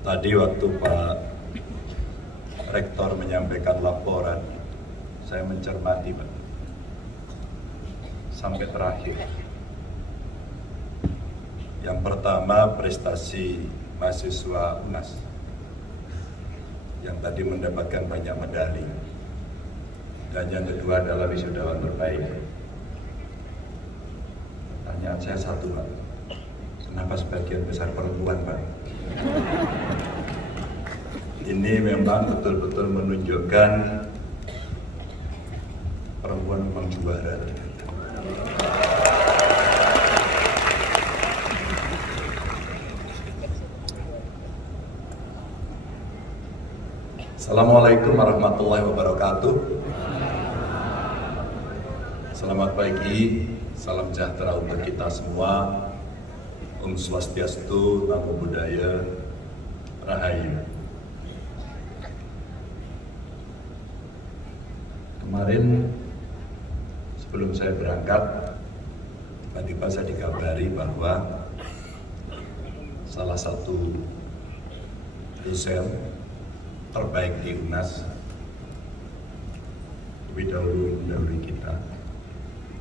Tadi waktu Pak Rektor menyampaikan laporan, saya mencermati Pak, sampai terakhir. Yang pertama prestasi mahasiswa UNAS yang tadi mendapatkan banyak medali, dan yang kedua adalah wisudawan terbaik. Pertanyaan saya satu Pak, kenapa sebagian besar perempuan Pak? Ini memang betul-betul menunjukkan perempuan memang juara. Assalamualaikum warahmatullahi wabarakatuh. Selamat pagi, salam sejahtera untuk kita semua. Om Swastiastu, Namo Buddhaya, Rahayu. Kemarin sebelum saya berangkat, tiba-tiba saya dikabari bahwa salah satu dosen terbaik di UNAS lebih dahulu mendahului kita.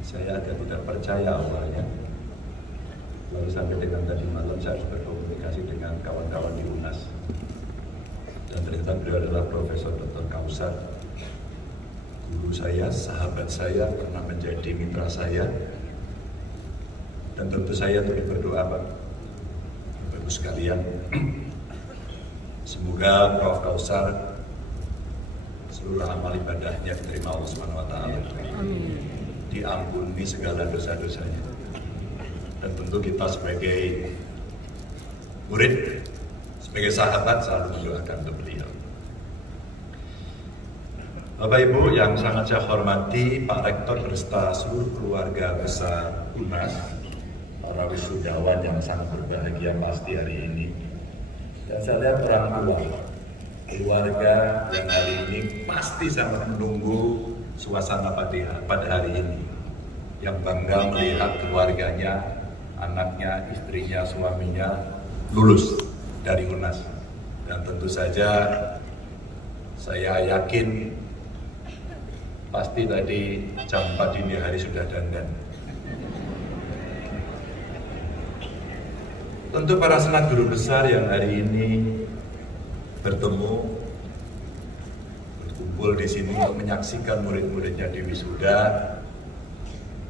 Saya agak tidak percaya awalnya. Lalu sampai dengan tadi malam saya harus berkomunikasi dengan kawan-kawan di UNAS. Dan ternyata beliau adalah Profesor Dr. Kausar, guru saya, sahabat saya, pernah menjadi mitra saya. Dan tentu saya turut berdoa Pak, Bapak-Ibu sekalian, semoga Prof. Kausar seluruh amal ibadahnya diterima Allah SWT, diampuni segala dosa-dosanya. Dan tentu kita sebagai murid, sebagai sahabat selalu mendoakan untuk beliau. Bapak Ibu yang sangat saya hormati, Pak Rektor beserta seluruh keluarga besar UNAS, para wisudawan yang sangat berbahagia pasti hari ini. Dan saya lihat orang tua, keluarga yang hari ini pasti sangat menunggu suasana pada hari ini. Yang bangga melihat keluarganya, anaknya, istrinya, suaminya lulus dari UNAS. Dan tentu saja saya yakin pasti tadi jam 4 dini hari sudah dandan. Tentu para senat guru besar yang hari ini bertemu, berkumpul di sini untuk menyaksikan murid-muridnya di wisuda,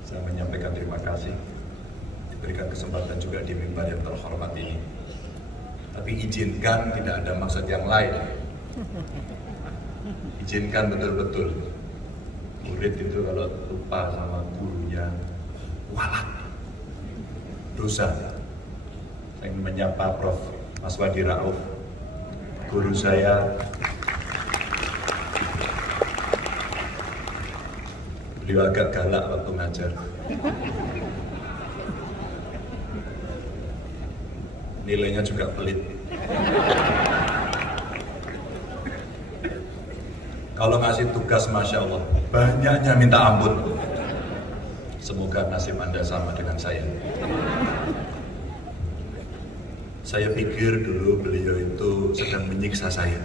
saya menyampaikan terima kasih. Diberikan kesempatan juga di mimbar yang terhormat ini. Tapi izinkan tidak ada maksud yang lain. Izinkan betul-betul. Murid itu kalau lupa sama gurunya, walat, dosa. Saya ingin menyapa Prof. Mas Wadi Rauf, guru saya. Beliau agak galak waktu ngajar. Nilainya juga pelit. Kalau ngasih tugas Masya Allah, banyaknya minta ampun. Semoga nasib Anda sama dengan saya. Saya pikir dulu beliau itu sedang menyiksa saya.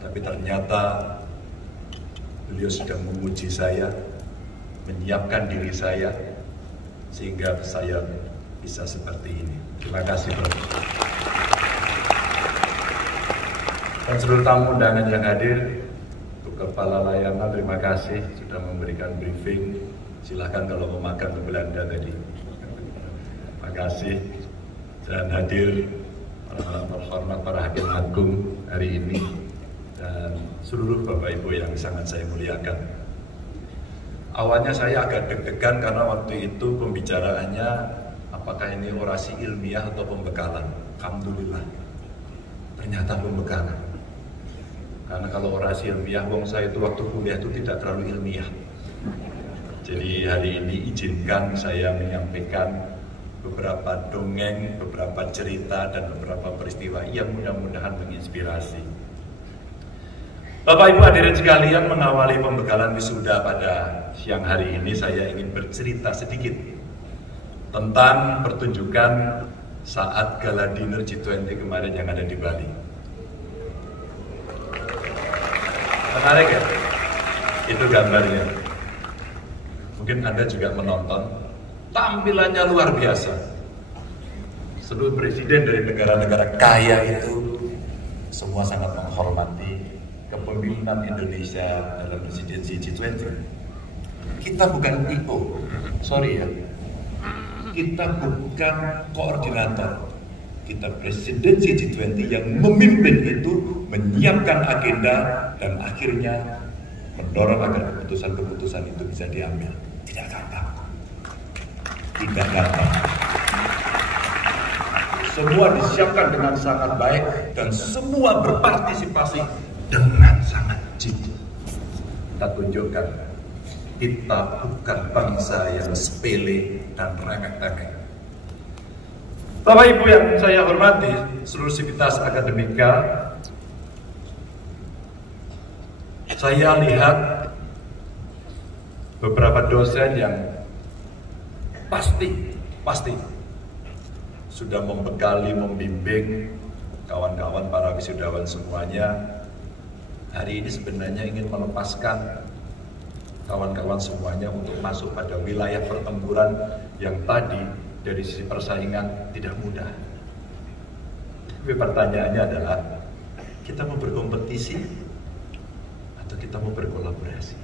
Tapi ternyata beliau sedang menguji saya, menyiapkan diri saya, sehingga saya bisa seperti ini. Terima kasih Prof. Dan seluruh tamu undangan yang hadir, untuk Kepala Layanan terima kasih sudah memberikan briefing. Silahkan kalau mau makan ke Belanda tadi. Terima kasih. Dan hadir para terhormat, para hakim agung hari ini, dan seluruh Bapak Ibu yang sangat saya muliakan. Awalnya saya agak deg-degan karena waktu itu pembicaraannya apakah ini orasi ilmiah atau pembekalan. Alhamdulillah, ternyata pembekalan. Karena kalau orasi ilmiah, wong saya itu waktu kuliah itu tidak terlalu ilmiah. Jadi hari ini izinkan saya menyampaikan beberapa dongeng, beberapa cerita, dan beberapa peristiwa yang mudah-mudahan menginspirasi. Bapak Ibu hadirin sekalian, mengawali pembekalan wisuda pada siang hari ini, saya ingin bercerita sedikit tentang pertunjukan saat gala dinner G20 kemarin yang ada di Bali. Menarik ya? Itu gambarnya. Mungkin Anda juga menonton. Tampilannya luar biasa. Seluruh presiden dari negara-negara kaya itu semua sangat menghormati kepemimpinan Indonesia dalam presidensi G20. Kita bukan IO, sorry ya. Kita bukan koordinator. Kita presidensi G20 yang memimpin itu, menyiapkan agenda dan akhirnya mendorong agar keputusan-keputusan itu bisa diambil. Tidak gampang. Tidak gampang. Semua disiapkan dengan sangat baik dan semua berpartisipasi dengan sangat jujur. Kita tunjukkan kita bukan bangsa yang sepele dan remeh-temeh. Bapak Ibu yang saya hormati, seluruh sivitas akademika, saya lihat beberapa dosen yang pasti sudah membekali, membimbing kawan-kawan para wisudawan semuanya. Hari ini sebenarnya ingin melepaskan kawan-kawan semuanya untuk masuk pada wilayah pertempuran yang tadi dari sisi persaingan tidak mudah. Tapi pertanyaannya adalah, kita mau berkompetisi atau kita mau berkolaborasi?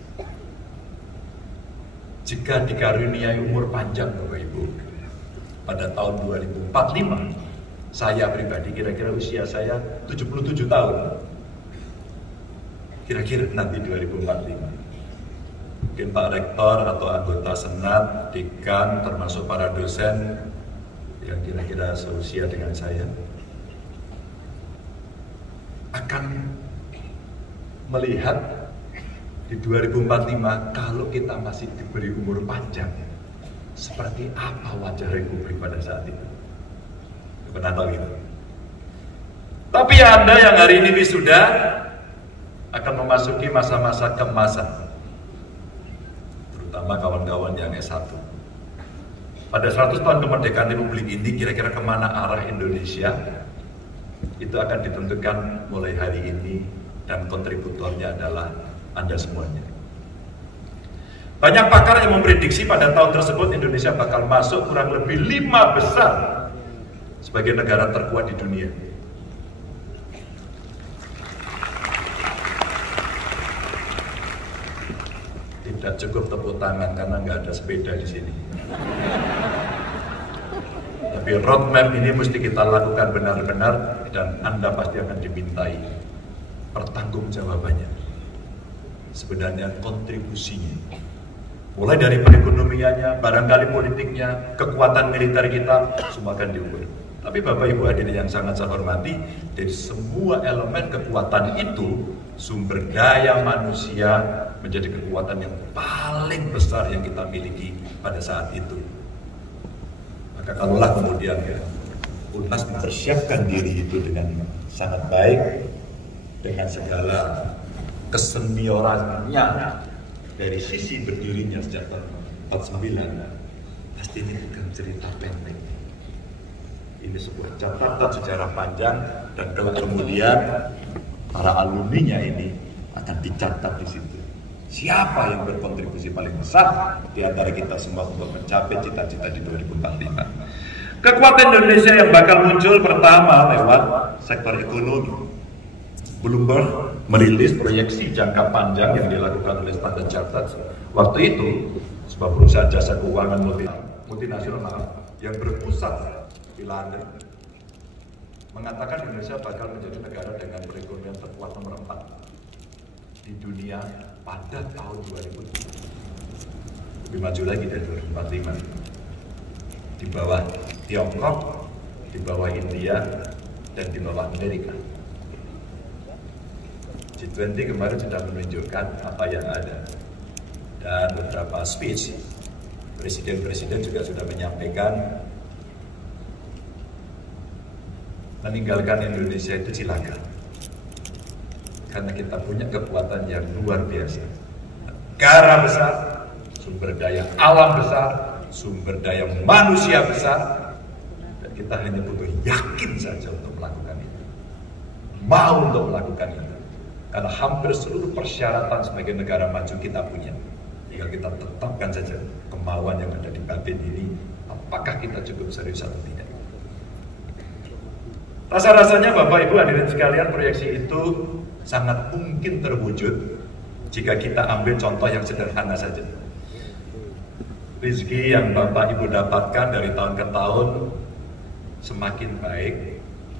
Jika dikaruniai umur panjang Bapak Ibu, pada tahun 2045, saya pribadi kira-kira usia saya 77 tahun. Kira-kira nanti 2045. Mungkin Pak Rektor atau anggota Senat, Dekan, termasuk para dosen yang kira-kira seusia dengan saya akan melihat di 2045 kalau kita masih diberi umur panjang, seperti apa wajah Republik pada saat itu. Pernah tahu gitu? Tapi Anda yang hari ini wisuda akan memasuki masa-masa keemasan, terutama kawan-kawan yang S1. Pada 100 tahun kemerdekaan Republik ini, kira-kira kemana arah Indonesia, itu akan ditentukan mulai hari ini, dan kontributornya adalah Anda semuanya. Banyak pakar yang memprediksi pada tahun tersebut Indonesia bakal masuk kurang lebih 5 besar sebagai negara terkuat di dunia. Tidak cukup tepuk tangan karena nggak ada sepeda di sini. Tapi roadmap ini mesti kita lakukan benar-benar dan Anda pasti akan dimintai pertanggungjawabannya. Sebenarnya kontribusinya, mulai dari perekonomiannya, barangkali politiknya, kekuatan militer kita, semua akan diukur. Tapi Bapak Ibu hadirin yang sangat saya hormati, dari semua elemen kekuatan itu, sumber daya manusia menjadi kekuatan yang paling besar yang kita miliki pada saat itu. Maka kalaulah kemudian ya, UNAS mempersiapkan diri itu dengan sangat baik, dengan segala keseniorannya dari sisi berdirinya sejak tahun 49, pasti ini bukan cerita pendek. Ini sebuah catatan sejarah panjang dan kelak kemudian para alumninya ini akan dicatat di situ. Siapa yang berkontribusi paling besar di antara kita semua untuk mencapai cita-cita di 2045? Kekuatan Indonesia yang bakal muncul pertama lewat sektor ekonomi. Bloomberg merilis proyeksi jangka panjang yang dilakukan oleh Standard Chartered. Waktu itu, sebuah perusahaan jasa keuangan multinasional yang berpusat di London mengatakan Indonesia bakal menjadi negara dengan perekonomian terkuat nomor 4 di dunia pada tahun 2000. Lebih maju lagi dari 2045. Di bawah Tiongkok, di bawah India, dan di bawah Amerika. G20 kemarin sudah menunjukkan apa yang ada. Dan beberapa speech, presiden-presiden juga sudah menyampaikan meninggalkan Indonesia itu silakan. Karena kita punya kekuatan yang luar biasa. Negara besar, sumber daya alam besar, sumber daya manusia besar, dan Kita hanya butuh yakin saja untuk melakukan itu. Mau untuk melakukan itu. Karena hampir seluruh persyaratan sebagai negara maju kita punya. Tinggal kita tetapkan saja kemauan yang ada di batin ini, apakah kita cukup serius atau tidak. Rasa-rasanya Bapak Ibu hadirin sekalian, proyeksi itu sangat mungkin terwujud jika kita ambil contoh yang sederhana saja. Rezeki yang Bapak Ibu dapatkan dari tahun ke tahun semakin baik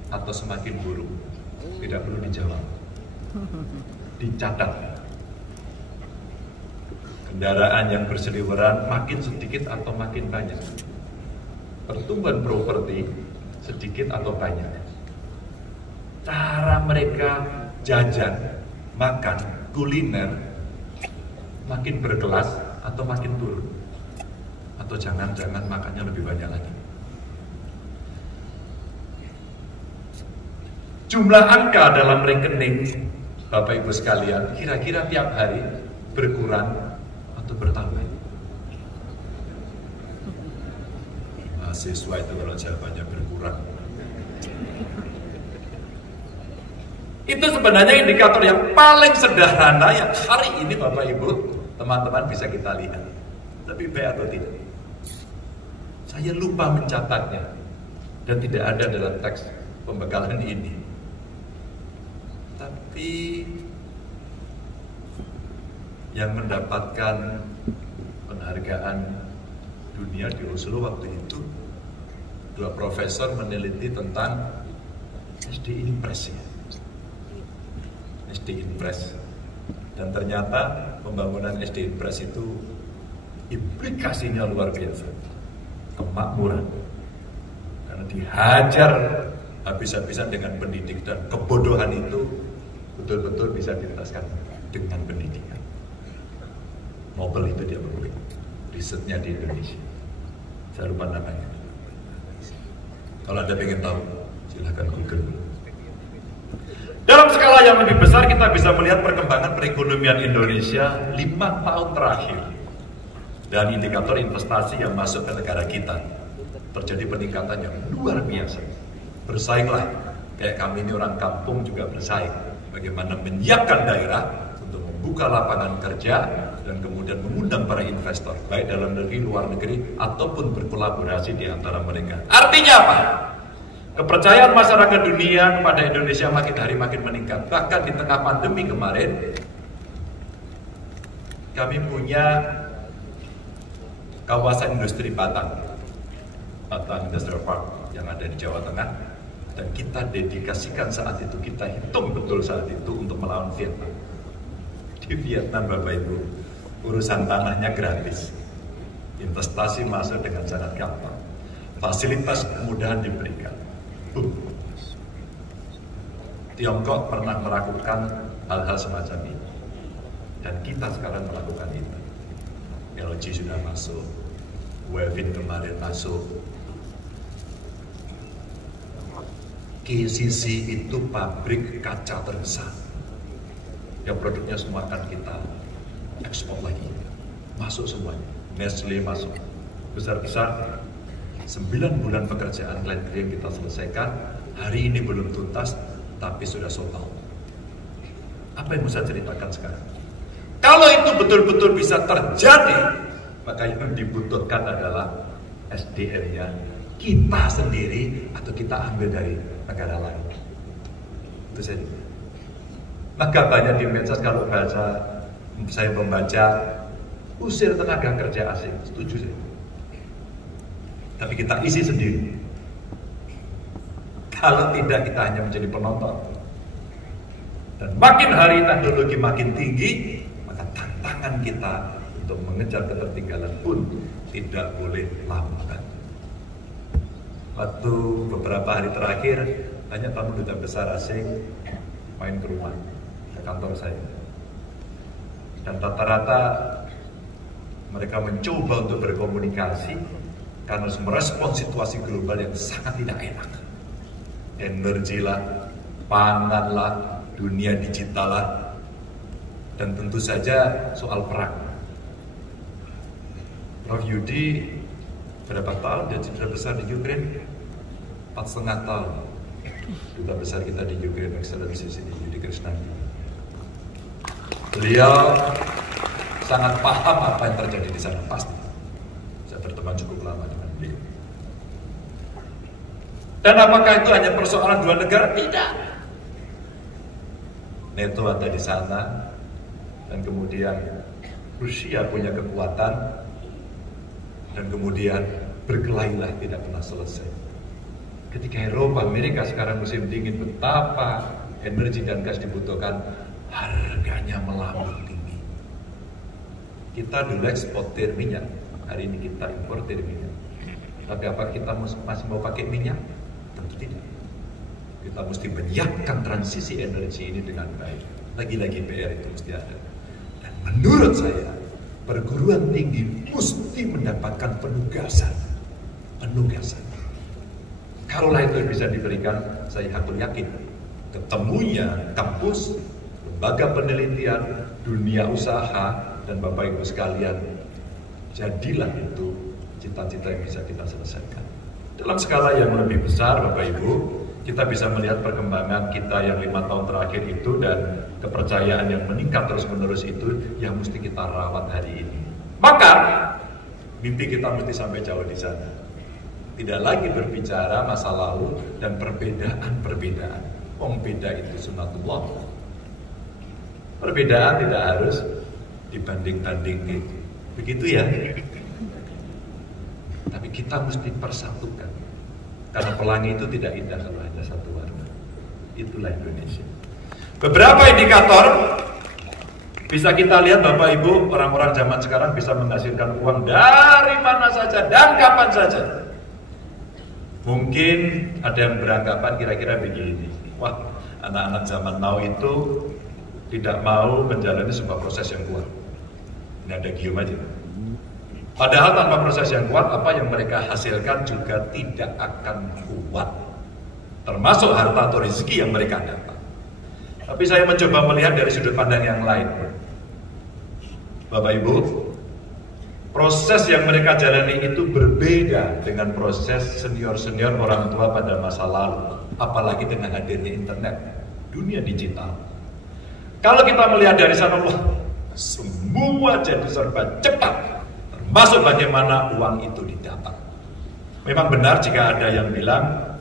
atau semakin buruk, tidak perlu dijawab, dicatat. Kendaraan yang berseliweran makin sedikit atau makin banyak, pertumbuhan properti sedikit atau banyak, cara mereka jajan, makan, kuliner makin berkelas atau makin turun, atau jangan-jangan makannya lebih banyak lagi. Jumlah angka dalam rekening Bapak Ibu sekalian kira-kira tiap hari berkurang atau bertambah? Mahasiswa itu kalau jawabannya berkurang. Itu sebenarnya indikator yang paling sederhana yang hari ini Bapak Ibu, teman-teman bisa kita lihat. Lebih baik atau tidak? Saya lupa mencatatnya dan tidak ada dalam teks pembekalan ini. Tapi yang mendapatkan penghargaan dunia di Oslo waktu itu, dua profesor meneliti tentang SD Impress ya. SD Impress. Dan ternyata pembangunan SD Impress itu implikasinya luar biasa. Kemakmuran. Karena dihajar habis-habisan dengan pendidik, dan kebodohan itu betul-betul bisa dituntaskan dengan pendidikan. Nobel itu dia membeli risetnya di Indonesia. Saya lupa namanya. Kalau Anda ingin tahu, silahkan Google. Dalam skala yang lebih besar kita bisa melihat perkembangan perekonomian Indonesia 5 tahun terakhir. Dan indikator investasi yang masuk ke negara kita terjadi peningkatan yang luar biasa. Bersainglah, kayak kami ini orang kampung juga bersaing. Bagaimana menyiapkan daerah untuk membuka lapangan kerja dan kemudian mengundang para investor, baik dalam negeri, luar negeri, ataupun berkolaborasi di antara mereka. Artinya apa? Kepercayaan masyarakat dunia kepada Indonesia makin hari makin meningkat. Bahkan di tengah pandemi kemarin, kami punya kawasan industri Batang Industrial Park yang ada di Jawa Tengah, dan kita dedikasikan saat itu, kita hitung betul saat itu untuk melawan Vietnam. Di Vietnam Bapak Ibu, urusan tanahnya gratis, investasi masuk dengan sangat gampang, fasilitas kemudahan diberikan. Tiongkok pernah melakukan hal-hal semacam ini, dan kita sekarang melakukan itu. LG sudah masuk, Wavin kemarin masuk, KCC itu pabrik kaca terbesar yang produknya semua akan kita ekspor lagi, masuk semuanya. Nestle masuk, besar-besar. 9 bulan pekerjaan klien yang kita selesaikan, hari ini belum tuntas, tapi sudah sold out. Apa yang bisa ceritakan sekarang? Kalau itu betul-betul bisa terjadi, maka yang dibutuhkan adalah SDM-nya kita sendiri atau kita ambil dari negara lain. Itu saja. Maka banyak di medsos kalau saya membaca usir tenaga kerja asing, setuju saya. Tapi kita isi sendiri. Kalau tidak, kita hanya menjadi penonton. Dan makin hari teknologi makin tinggi, maka tantangan kita untuk mengejar ketertinggalan pun tidak boleh lambat. Waktu beberapa hari terakhir, banyak tamu duta besar asing main ke rumah, ke kantor saya. Dan rata-rata mereka mencoba untuk berkomunikasi karena harus merespon situasi global yang sangat tidak enak. Energi lah, pangan lah, dunia digital lah, dan tentu saja soal perang. Prof Yudi berapa tahun dia sudah besar di Ukraine? 4,5 tahun duta besar kita di Ukraine, Excellency Yudi Krishnandi. Beliau sangat paham apa yang terjadi di sana, pasti. Saya berteman cukup lama dengan beliau. Dan apakah itu hanya persoalan dua negara? Tidak. NATO ada di sana, dan kemudian Rusia punya kekuatan, dan kemudian berkelailah tidak pernah selesai. Ketika Eropa, Amerika sekarang musim dingin, betapa energi dan gas dibutuhkan, harganya melambung tinggi. Kita dulu eksportir minyak, hari ini kita importir minyak. Tapi apa kita masih mau pakai minyak? Tentu tidak. Kita mesti menyiapkan transisi energi ini dengan baik. Lagi-lagi PR itu mesti ada. Dan menurut saya, perguruan tinggi mesti mendapatkan penugasan. Kalaulah itu bisa diberikan, saya yakin ketemunya kampus, lembaga penelitian, dunia usaha, dan Bapak Ibu sekalian, jadilah itu cita-cita yang bisa kita selesaikan. Dalam skala yang lebih besar, Bapak Ibu, kita bisa melihat perkembangan kita yang 5 tahun terakhir itu, dan kepercayaan yang meningkat terus-menerus itu yang mesti kita rawat hari ini. Maka mimpi kita mesti sampai jauh di sana. Tidak lagi berbicara masa lalu dan perbedaan-perbedaan. Beda itu sunatullah. Perbedaan tidak harus dibanding-bandingkan. Begitu ya. Tapi kita mesti persatukan. Karena pelangi itu tidak indah kalau hanya satu warna. Itulah Indonesia. Beberapa indikator bisa kita lihat, Bapak Ibu, orang-orang zaman sekarang bisa menghasilkan uang dari mana saja dan kapan saja. Mungkin ada yang beranggapan kira-kira begini, wah, anak-anak zaman now itu tidak mau menjalani sebuah proses yang kuat. Ini ada gium aja. Padahal tanpa proses yang kuat, apa yang mereka hasilkan juga tidak akan kuat. Termasuk harta atau rezeki yang mereka dapat. Tapi saya mencoba melihat dari sudut pandang yang lain. Bapak Ibu, proses yang mereka jalani itu berbeda dengan proses senior-senior orang tua pada masa lalu. Apalagi dengan hadirnya internet, dunia digital. Kalau kita melihat dari sana, wah, semua jadi serba cepat. Termasuk bagaimana uang itu didapat. Memang benar jika ada yang bilang,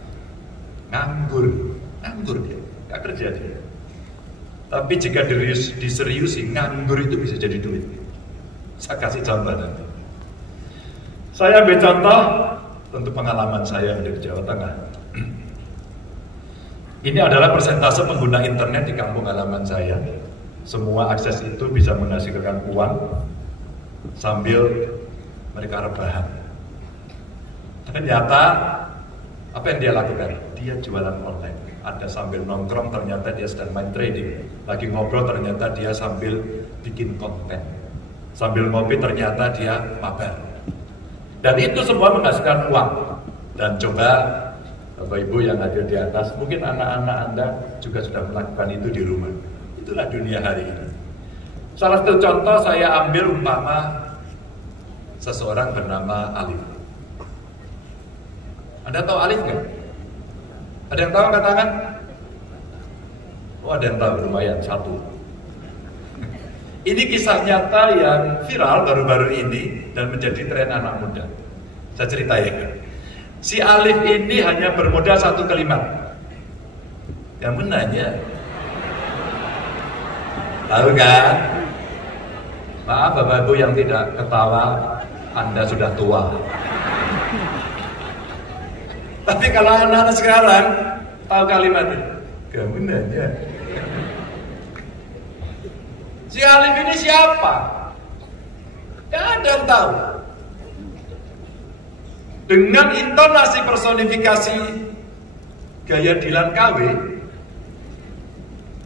nganggur dia, gak kerja dia. Tapi jika diseriusi, nganggur itu bisa jadi duit. Saya kasih contoh nanti. Saya ambil contoh, tentu pengalaman saya di Jawa Tengah. Ini adalah persentase pengguna internet di kampung halaman saya. Semua akses itu bisa menghasilkan uang sambil mereka rebahan. Ternyata apa yang dia lakukan? Dia jualan online. Ada sambil nongkrong, ternyata dia sedang main trading. Lagi ngobrol, ternyata dia sambil bikin konten. Sambil ngopi, ternyata dia mabar. Dan itu semua menghasilkan uang. Dan coba Bapak Ibu yang hadir di atas, mungkin anak-anak Anda juga sudah melakukan itu di rumah. Itulah dunia hari ini. Salah satu contoh saya ambil umpama seseorang bernama Alif. Anda tahu Alif nggak? Ada yang tahu angkat tangan? Oh, ada yang tahu, lumayan, satu. Ini kisah nyata yang viral baru-baru ini dan menjadi tren anak muda. Saya ceritain. Si Alif ini hanya bermodal satu kalimat. Kamu nanya, tahu kan? Maaf Bapak Ibu yang tidak ketawa, Anda sudah tua. Tapi kalau anak-anak sekarang tahu kalimatnya, kamu nanya. Si Alif ini siapa? Tidak ada yang tahu. Dengan intonasi personifikasi gaya Dilan KW,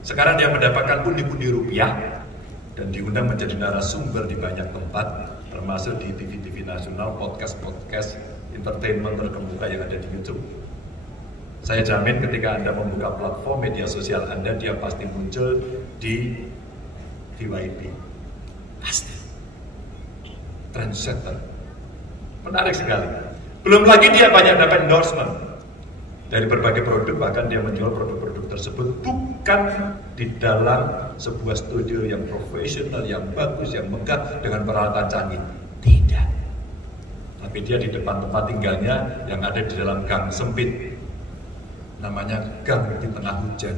sekarang dia mendapatkan pundi-pundi rupiah dan diundang menjadi narasumber di banyak tempat, termasuk di TV-TV nasional, podcast-podcast entertainment terkemuka yang ada di YouTube. Saya jamin ketika Anda membuka platform media sosial Anda, dia pasti muncul di VYP. Pasti. Trendsetter. Menarik sekali. Belum lagi dia banyak dapat endorsement. Dari berbagai produk, bahkan dia menjual produk-produk tersebut bukan di dalam sebuah studio yang profesional, yang bagus, yang megah dengan peralatan canggih. Tidak. Tapi dia di depan tempat tinggalnya yang ada di dalam gang sempit. Namanya gang di tengah hujan.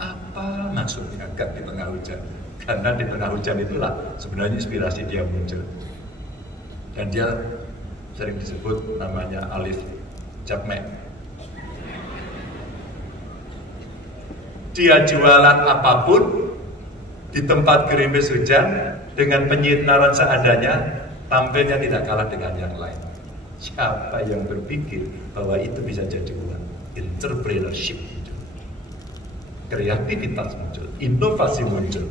Apa maksudnya gang di tengah hujan? Karena di tengah hujan itulah sebenarnya inspirasi dia muncul. Dan dia sering disebut namanya Alif Chapman. Dia jualan apapun di tempat gerimis hujan dengan penyinaran seadanya, tampilnya tidak kalah dengan yang lain. Siapa yang berpikir bahwa itu bisa jadi uang? Entrepreneurship muncul, kreativitas muncul, inovasi muncul,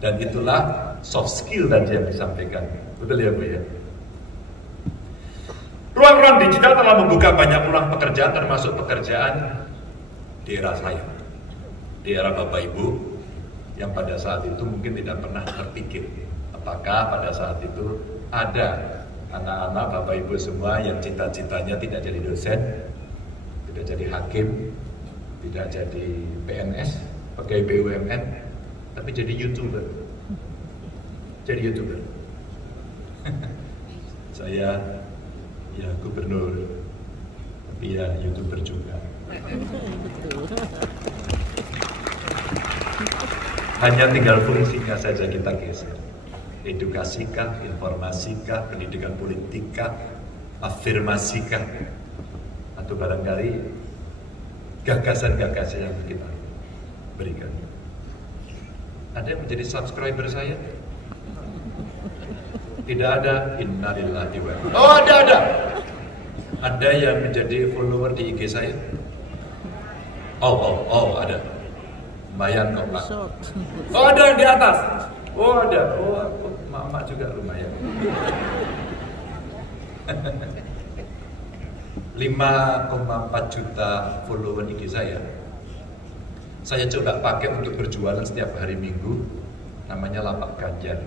dan itulah soft skill tadi yang disampaikan. Betul ya Bu ya? Ruang-ruang digital telah membuka banyak peluang pekerjaan, termasuk pekerjaan di era saya, di era Bapak Ibu, yang pada saat itu mungkin tidak pernah terpikir apakah pada saat itu ada anak-anak Bapak Ibu semua yang cita-citanya tidak jadi dosen, tidak jadi hakim, tidak jadi PNS, pegawai BUMN, tapi jadi YouTuber. Jadi YouTuber. Saya ya gubernur, tapi ya YouTuber juga. Hanya tinggal fungsinya saja kita geser. Edukasikah, informasikah, pendidikan politikah, afirmasikah, atau barangkali gagasan-gagasan yang kita berikan. Ada yang menjadi subscriber saya? Tidak ada. Innalillahi wa inna. Oh, ada. Ada yang menjadi follower di IG saya? Oh, ada. Lumayan kok Pak. Oh, ada yang di atas. Oh, ada. Oh, mama juga lumayan. 5,4 juta follower IG saya. Saya coba pakai untuk berjualan setiap hari Minggu. Namanya Lapak Ganjar.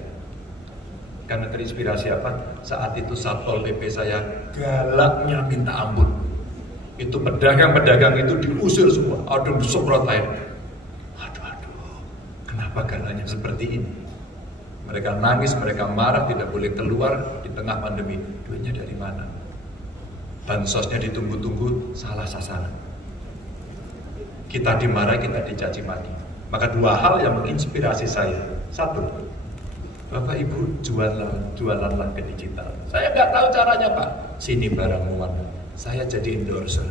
Karena terinspirasi apa? Saat itu Satpol PP saya galaknya minta ampun. Itu pedagang-pedagang itu diusir semua. Aduh, disemprot air. Aduh, kenapa galaknya seperti ini? Mereka nangis, mereka marah, tidak boleh keluar di tengah pandemi. Duitnya dari mana? Bansosnya ditunggu-tunggu, salah sasaran. Kita dimarahi, kita dicaci maki. Maka dua hal yang menginspirasi saya. Satu, Bapak Ibu jualanlah ke digital. Saya nggak tahu caranya Pak. Sini barang muat. Saya jadi endorser.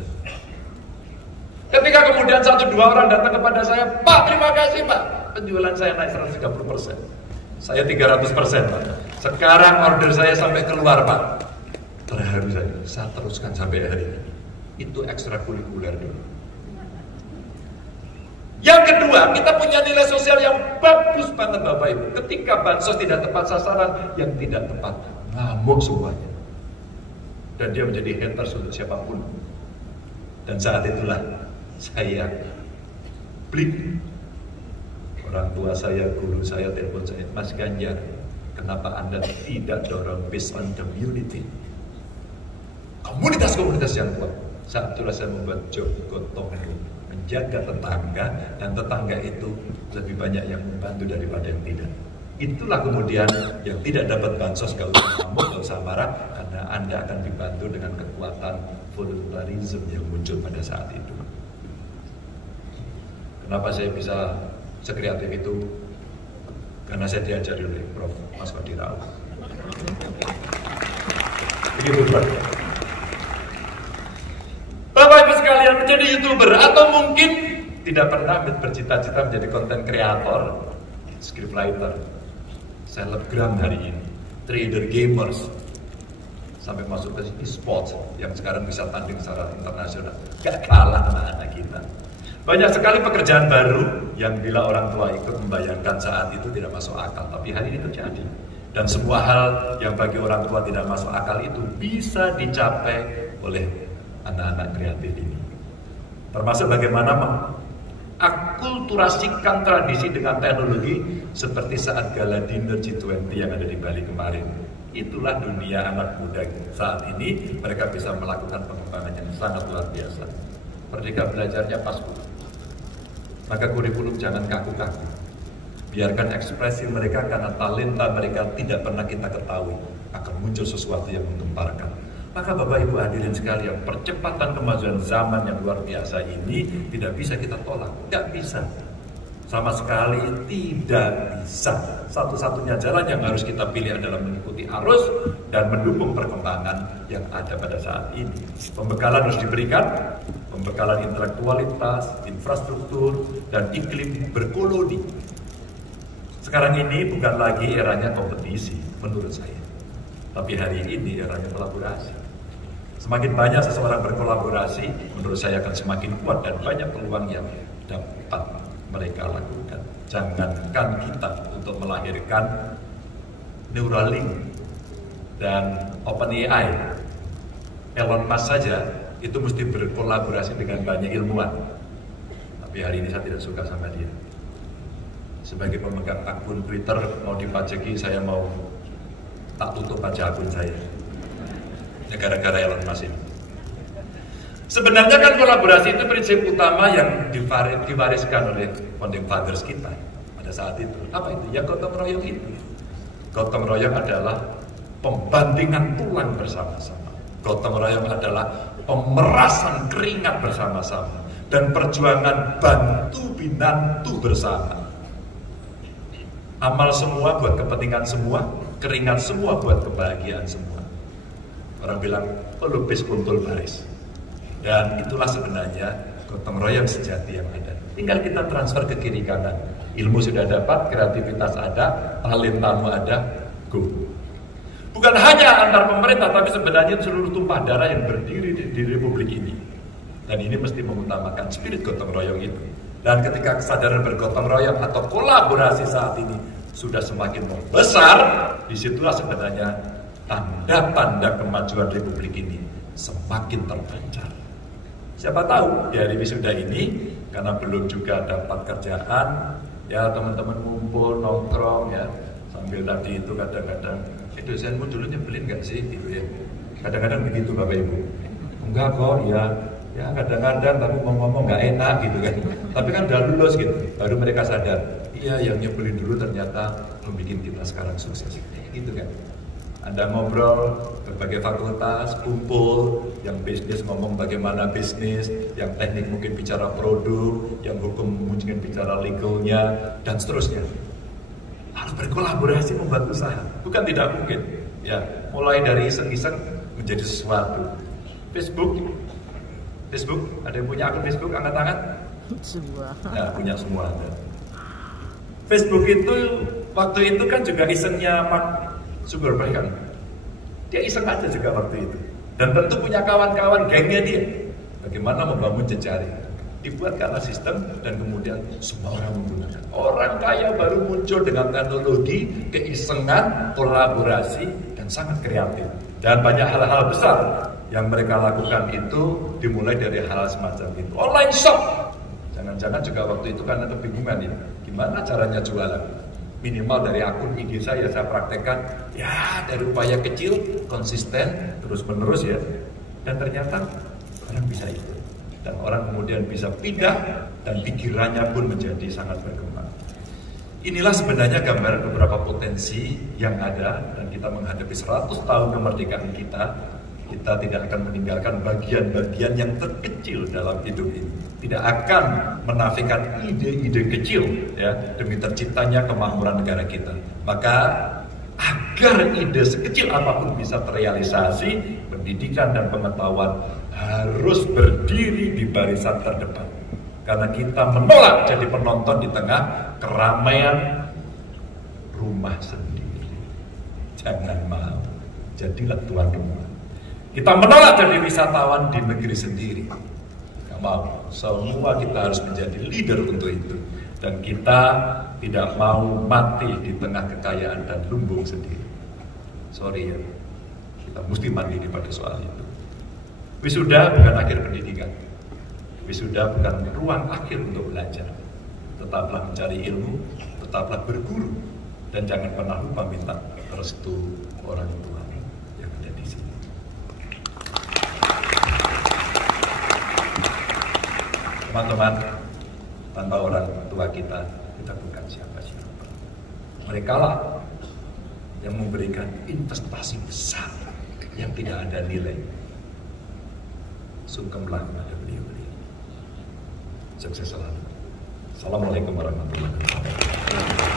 Ketika kemudian 1-2 orang datang kepada saya, Pak terima kasih Pak, penjualan saya naik 130%. Saya 300% Pak. Sekarang order saya sampai keluar Pak. Terharu saya teruskan sampai hari ini. Itu ekstrakurikuler dulu. Yang kedua, kita punya nilai sosial yang bagus banget Bapak Ibu. Ketika bansos tidak tepat sasaran, yang tidak tepat, ngamuk semuanya. Dan dia menjadi haters untuk siapapun. Dan saat itulah saya blik. Orang tua saya, guru saya, telepon saya, Mas Ganjar, kenapa Anda tidak dorong based on community? Komunitas-komunitas yang kuat. Saat itulah saya membuat job gotong royong. Menjaga tetangga, dan tetangga itu lebih banyak yang membantu daripada yang tidak. Itulah kemudian yang tidak dapat bansos, gak usah ngamuk, gak usah marah, karena Anda akan dibantu dengan kekuatan voluntarism yang muncul pada saat itu. Kenapa saya bisa sekreatif itu? Karena saya diajari oleh Prof. Mas Wadi Rauf. Begitu Prof. Bapak Ibu sekalian, menjadi YouTuber atau mungkin tidak pernah bercita-cita menjadi konten kreator, scriptwriter, selebgram hari ini, trader gamers, sampai masuk ke e-sports yang sekarang bisa tanding secara internasional. Gak kalah anak-anak kita. Banyak sekali pekerjaan baru yang bila orang tua ikut membayangkan saat itu tidak masuk akal, tapi hari ini terjadi. Dan semua hal yang bagi orang tua tidak masuk akal itu bisa dicapai oleh anak-anak kreatif ini. Termasuk bagaimana mengakulturasikan tradisi dengan teknologi seperti saat gala dinner G20 yang ada di Bali kemarin. Itulah dunia anak muda saat ini, mereka bisa melakukan pengembangan yang sangat luar biasa. Merdeka belajarnya pas. Maka kurikulum jangan kaku-kaku. Biarkan ekspresi mereka, karena talenta mereka tidak pernah kita ketahui. Akan muncul sesuatu yang menggemparkan. Maka Bapak Ibu hadirin sekalian, percepatan kemajuan zaman yang luar biasa ini tidak bisa kita tolak. Tidak bisa. Sama sekali tidak bisa. Satu-satunya jalan yang harus kita pilih adalah mengikuti arus dan mendukung perkembangan yang ada pada saat ini. Pembekalan harus diberikan, pembekalan intelektualitas, infrastruktur, dan iklim berkoloni. Sekarang ini bukan lagi eranya kompetisi menurut saya, tapi hari ini eranya kolaborasi. Semakin banyak seseorang berkolaborasi, menurut saya akan semakin kuat dan banyak peluang yang dapat mereka lakukan. Jangankan kita untuk melahirkan Neuralink dan OpenAI, Elon Musk saja itu mesti berkolaborasi dengan banyak ilmuwan. Tapi hari ini saya tidak suka sama dia. Sebagai pemegang akun Twitter, mau dipajaki, saya mau tak tutup aja akun saya. Ya, gara-gara Elon Musk ini. Sebenarnya kan kolaborasi itu prinsip utama yang diwariskan oleh founding fathers kita pada saat itu. Apa itu? Ya gotong royong itu. Gotong royong adalah pembantingan tulang bersama-sama. Gotong royong adalah pemerasan keringat bersama-sama dan perjuangan bantu binantu bersama. Amal semua buat kepentingan semua, keringat semua buat kebahagiaan semua. Orang bilang, lupis kuntul baris. Dan itulah sebenarnya gotong royong sejati yang ada. Tinggal kita transfer ke kiri kanan. Ilmu sudah dapat, kreativitas ada, talentamu ada, go. Bukan hanya antar pemerintah, tapi sebenarnya seluruh tumpah darah yang berdiri di Republik ini. Dan ini mesti mengutamakan spirit gotong royong itu. Dan ketika kesadaran bergotong royong atau kolaborasi saat ini sudah semakin membesar, disitulah sebenarnya tanda-tanda kemajuan Republik ini semakin terpancar. Siapa tahu di hari wisuda ini, karena belum juga dapat kerjaan, ya teman-teman ngumpul, nongkrong ya, sambil tadi itu kadang-kadang, dosenmu dulu nyebelin gak sih gitu ya. Kadang-kadang begitu Bapak Ibu. Enggak kok, ya kadang-kadang tapi mau ngomong gak enak gitu kan. Tapi kan udah lulus gitu, baru mereka sadar, iya yang nyebelin dulu ternyata membuat kita sekarang sukses. Gitu kan. Anda ngobrol berbagai fakultas, kumpul, yang bisnis ngomong bagaimana bisnis, yang teknik mungkin bicara produk, yang hukum mungkin bicara legalnya, dan seterusnya. Lalu berkolaborasi membuat usaha, bukan tidak mungkin. Ya, mulai dari iseng-iseng menjadi sesuatu. Facebook, ada yang punya akun Facebook, angkat tangan? Semua. Nah, punya semua. Facebook itu waktu itu kan juga isengnya Mark Zuckerberg kan, dia iseng aja juga waktu itu, dan tentu punya kawan-kawan gengnya dia. Bagaimana membangun jejaring, dibuatkanlah sistem dan kemudian semua orang menggunakan. Orang kaya baru muncul dengan teknologi, keisengan, kolaborasi, dan sangat kreatif. Dan banyak hal-hal besar yang mereka lakukan itu dimulai dari hal semacam itu. Online shop, jangan-jangan juga waktu itu karena kebingungan ya, gimana caranya jualan. Minimal dari akun IG saya praktekkan ya dari upaya kecil, konsisten, terus menerus ya, dan ternyata orang bisa itu, dan orang kemudian bisa pindah dan pikirannya pun menjadi sangat berkembang. Inilah sebenarnya gambaran beberapa potensi yang ada, dan kita menghadapi 100 tahun kemerdekaan kita tidak akan meninggalkan bagian-bagian yang terkecil dalam hidup ini. Tidak akan menafikan ide-ide kecil ya, demi terciptanya kemakmuran negara kita. Maka agar ide sekecil apapun bisa terrealisasi, pendidikan dan pengetahuan harus berdiri di barisan terdepan. Karena kita menolak jadi penonton di tengah keramaian rumah sendiri. Jangan mau, jadilah tuan rumah. Kita menolak jadi wisatawan di negeri sendiri. Gak mau, semua kita harus menjadi leader untuk itu. Dan kita tidak mau mati di tengah kekayaan dan lumbung sendiri. Sorry ya, kita mesti mandiri pada soal itu. Wisuda bukan akhir pendidikan. Wisuda bukan ruang akhir untuk belajar. Tetaplah mencari ilmu, tetaplah berguru, dan jangan pernah lupa minta restu orang tua yang ada di sini. Teman-teman, tanpa orang tua kita bukan siapa-siapa. Mereka lah yang memberikan investasi besar yang tidak ada nilai. Sungkemlah pada beliau-beliau. Sukses selalu. Assalamualaikum warahmatullahi wabarakatuh.